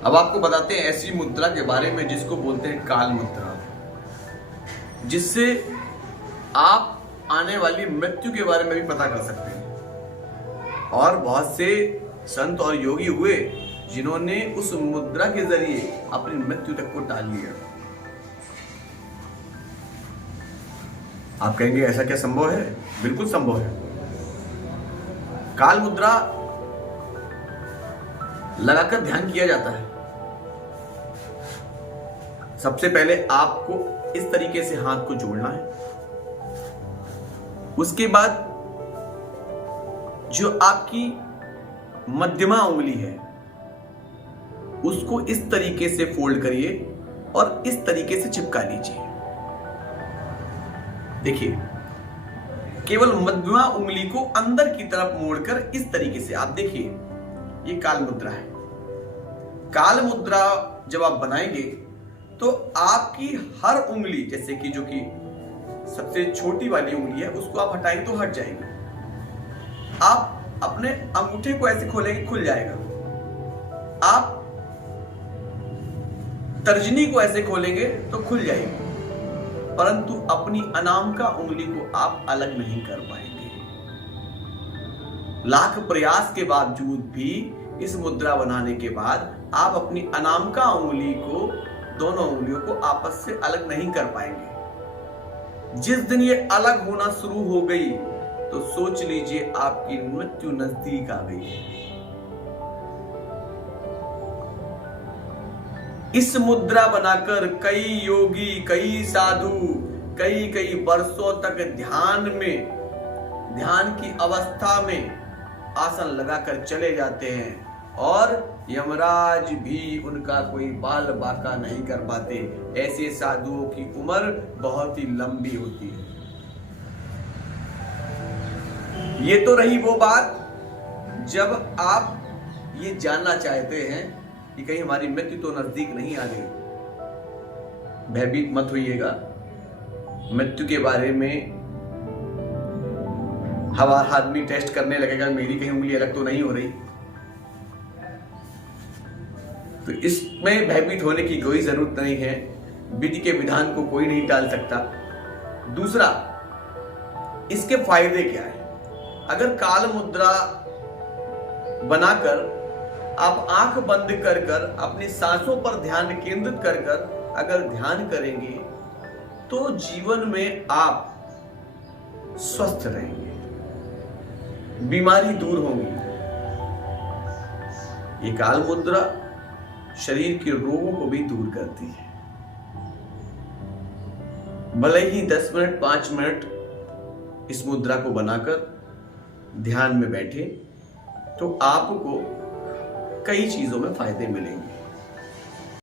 अब आपको बताते हैं ऐसी मुद्रा के बारे में जिसको बोलते हैं काल मुद्रा, जिससे आप आने वाली मृत्यु के बारे में भी पता कर सकते हैं। और बहुत से संत और योगी हुए जिन्होंने उस मुद्रा के जरिए अपनी मृत्यु तक को टाल लिया। आप कहेंगे ऐसा क्या संभव है? बिल्कुल संभव है। काल मुद्रा लगाकर ध्यान किया जाता है। सबसे पहले आपको इस तरीके से हाथ को जोड़ना है। उसके बाद जो आपकी मध्यमा उंगली है उसको इस तरीके से फोल्ड करिए और इस तरीके से चिपका लीजिए। देखिए, केवल मध्यमा उंगली को अंदर की तरफ मोड़कर इस तरीके से आप देखिए, ये काल मुद्रा है। काल मुद्रा जब आप बनाएंगे तो आपकी हर उंगली, जैसे कि जो कि सबसे छोटी वाली उंगली है, उसको आप हटाएंगे तो हट जाएगी। आप अपने अंगूठे को ऐसे खोलेंगे, खुल जाएगा। आप तर्जनी को ऐसे खोलेंगे तो खुल जाएगी, परंतु अपनी अनामिका उंगली को आप अलग नहीं कर पाएंगे। लाख प्रयास के बावजूद भी इस मुद्रा बनाने के बाद आप अपनी अनामिका उंगली को, दोनों उंगलियों को आपस से अलग नहीं कर पाएंगे। जिस दिन ये अलग होना शुरू हो गई तो सोच लीजिए आपकी मृत्यु नजदीक आ गई है। इस मुद्रा बनाकर कई योगी, कई साधु कई वर्षों तक ध्यान की अवस्था में आसन लगाकर चले जाते हैं और यमराज भी उनका कोई बाल बाका नहीं कर पाते। ऐसे साधुओं की उम्र बहुत ही लंबी होती है। ये तो रही वो बात जब आप ये जानना चाहते हैं कि कहीं हमारी मृत्यु तो नजदीक नहीं आ गई। भयभीत मत होइएगा। मृत्यु के बारे में हवा आदमी टेस्ट करने लगेगा, मेरी कहीं उंगली अलग तो नहीं हो रही। तो इसमें भयभीत होने की कोई जरूरत नहीं है। विधि के विधान को कोई नहीं टाल सकता। दूसरा, इसके फायदे क्या है? अगर काल मुद्रा बनाकर आप आंख बंद कर कर अपनी सांसों पर ध्यान केंद्रित कर कर अगर ध्यान करेंगे तो जीवन में आप स्वस्थ रहेंगे, बीमारी दूर होंगी। ये काल मुद्रा शरीर के रोगों को भी दूर करती है। भले ही 10 मिनट 5 मिनट इस मुद्रा को बनाकर ध्यान में बैठे तो आपको कई चीजों में फायदे मिलेंगे।